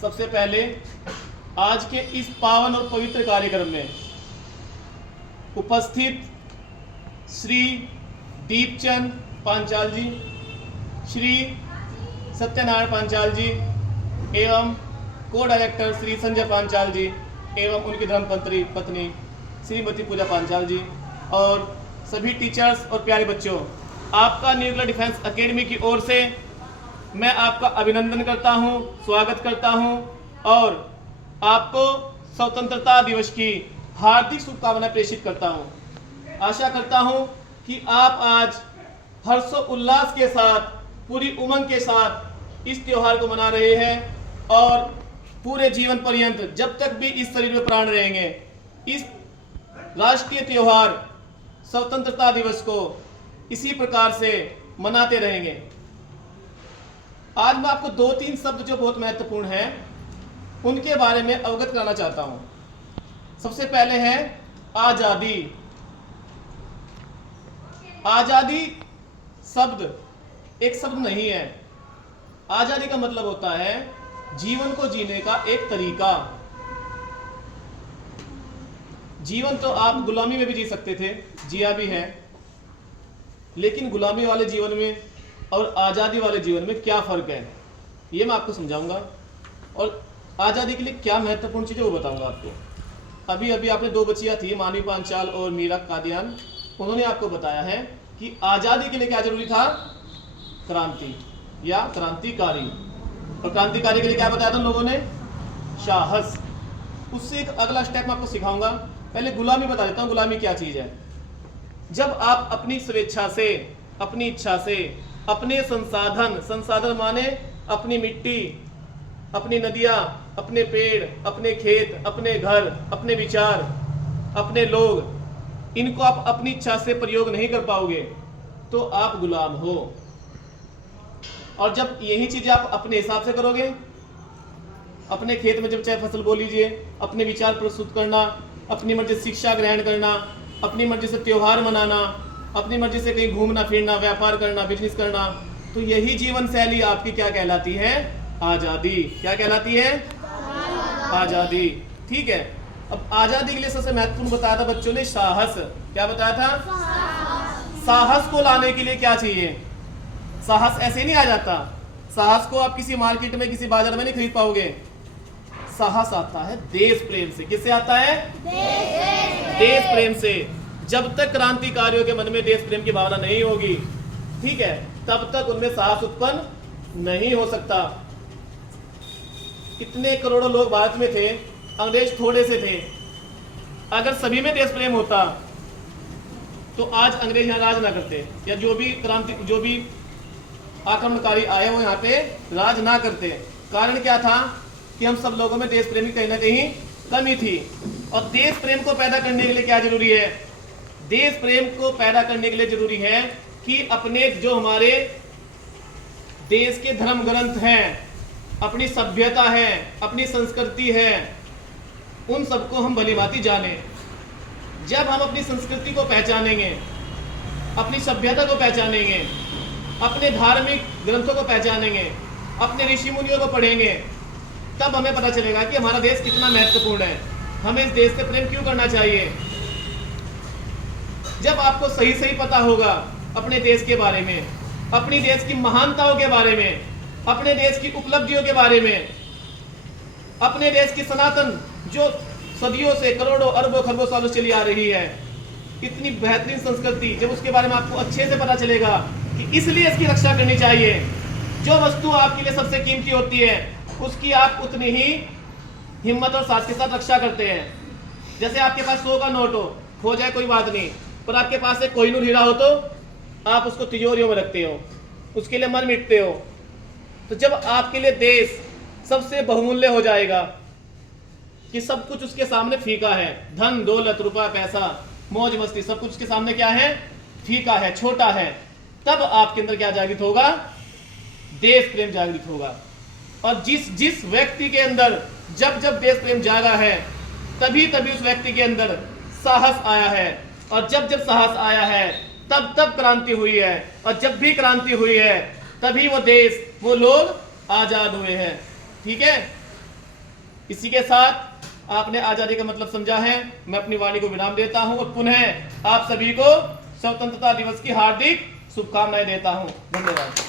सबसे पहले आज के इस पावन और पवित्र कार्यक्रम में उपस्थित श्री दीपचंद पांचाल जी, श्री सत्यनारायण पांचाल जी एवं को डायरेक्टर श्री संजय पांचाल जी एवं उनकी धर्मपत्नी पत्नी श्रीमती पूजा पांचाल जी और सभी टीचर्स और प्यारे बच्चों, आपका निर्मला डिफेंस एकेडमी की ओर से मैं आपका अभिनंदन करता हूं, स्वागत करता हूं और आपको स्वतंत्रता दिवस की हार्दिक शुभकामनाएं प्रेषित करता हूं। आशा करता हूं कि आप आज हर्षोल्लास के साथ, पूरी उमंग के साथ इस त्योहार को मना रहे हैं और पूरे जीवन पर्यंत जब तक भी इस शरीर में प्राण रहेंगे इस राष्ट्रीय त्योहार स्वतंत्रता दिवस को इसी प्रकार से मनाते रहेंगे। आज मैं आपको 2-3 शब्द जो बहुत महत्वपूर्ण हैं उनके बारे में अवगत कराना चाहता हूं। सबसे पहले है आजादी। आजादी शब्द एक शब्द नहीं है। आजादी का मतलब होता है जीवन को जीने का एक तरीका। जीवन तो आप गुलामी में भी जी सकते थे, जिया भी है, लेकिन गुलामी वाले जीवन में और आज़ादी वाले जीवन में क्या फ़र्क है ये मैं आपको समझाऊंगा और आज़ादी के लिए क्या महत्वपूर्ण चीज़ें वो बताऊंगा आपको। अभी अभी आपने 2 बच्चियाँ थी, मानवी पांचाल और मीरा कादियान, उन्होंने आपको बताया है कि आज़ादी के लिए क्या जरूरी था, क्रांति या क्रांतिकारी। और क्रांतिकारी के लिए क्या बताया था लोगों ने, साहस। उससे एक अगला स्टेप मैं आपको सिखाऊंगा। पहले गुलामी बता देता हूँ, गुलामी क्या चीज़ है। जब आप अपनी स्वेच्छा से, अपनी इच्छा से अपने संसाधन माने अपनी मिट्टी, अपनी नदियाँ, अपने पेड़, अपने खेत, अपने घर, अपने विचार, अपने लोग, इनको आप अपनी इच्छा से प्रयोग नहीं कर पाओगे तो आप गुलाम हो। और जब यही चीजें आप अपने हिसाब से करोगे, अपने खेत में जब चाहे फसल बो लीजिए, अपने विचार प्रस्तुत करना, अपनी मर्जी से शिक्षा ग्रहण करना, अपनी मर्जी से त्योहार मनाना, अपनी मर्जी से कहीं घूमना फिरना, व्यापार करना, बिजनेस करना, तो यही जीवन शैली आपकी क्या कहलाती है, आजादी। क्या कहलाती है, आजादी। ठीक है। अब आजादी के लिए सबसे महत्वपूर्ण बताया था बच्चों ने साहस। क्या बताया था, साहस को लाने के लिए क्या चाहिए। साहस ऐसे नहीं आ जाता। साहस को आप किसी मार्केट में, किसी बाजार में नहीं खरीद पाओगे। साहस आता है देश प्रेम से। किससे आता है, देश प्रेम से। जब तक क्रांतिकारियों के मन में देश प्रेम की भावना नहीं होगी, ठीक है, तब तक उनमें साहस उत्पन्न नहीं हो सकता। कितने करोड़ों लोग भारत में थे, अंग्रेज थोड़े से थे। अगर सभी में देश प्रेम होता तो आज अंग्रेज यहाँ राज ना करते, या जो भी आक्रमणकारी आए वो यहाँ पे राज ना करते। कारण क्या था कि हम सब लोगों में देश प्रेम की कहीं ना कहीं कमी थी। और देश प्रेम को पैदा करने के लिए क्या जरूरी है, देश प्रेम को पैदा करने के लिए जरूरी है कि अपने जो हमारे देश के धर्म ग्रंथ हैं, अपनी सभ्यता है, अपनी संस्कृति है, उन सबको हम भलीभांति जाने। जब हम अपनी संस्कृति को पहचानेंगे, अपनी सभ्यता को पहचानेंगे, अपने धार्मिक ग्रंथों को पहचानेंगे, अपने ऋषि मुनियों को पढ़ेंगे, तब हमें पता चलेगा कि हमारा देश कितना महत्वपूर्ण है, हमें इस देश से प्रेम क्यों करना चाहिए। जब आपको सही सही पता होगा अपने देश के बारे में, अपनी देश की महानताओं के बारे में, अपने देश की उपलब्धियों के बारे में, अपने देश की सनातन जो सदियों से, करोड़ों अरबों खरबों सालों चली आ रही है, इतनी बेहतरीन संस्कृति, जब उसके बारे में आपको अच्छे से पता चलेगा कि इसलिए इसकी रक्षा करनी चाहिए। जो वस्तु आपके लिए सबसे कीमती होती है उसकी आप उतनी ही हिम्मत और साहस के साथ रक्षा करते हैं। जैसे आपके पास 100 का नोट हो, खो जाए कोई बात नहीं, पर आपके पास एक कोहिनूर हीरा हो तो आप उसको तिजोरियों में रखते हो, उसके लिए मन मिटते हो। तो जब आपके लिए देश सबसे बहुमूल्य हो जाएगा कि सब कुछ उसके सामने फीका है, धन दौलत रुपया पैसा मौज मस्ती सब कुछ उसके सामने क्या है, फीका है, छोटा है, तब आपके अंदर क्या जागृत होगा, देश प्रेम जागृत होगा। और जिस व्यक्ति के अंदर जब जब देश प्रेम जागा है, तभी तभी उस व्यक्ति के अंदर साहस आया है, और जब जब साहस आया है तब तब क्रांति हुई है, और जब भी क्रांति हुई है तभी वो देश, वो लोग आजाद हुए हैं। ठीक है। इसी के साथ आपने आजादी का मतलब समझा है। मैं अपनी वाणी को विराम देता हूं और पुनः आप सभी को स्वतंत्रता दिवस की हार्दिक शुभकामनाएं देता हूं। धन्यवाद।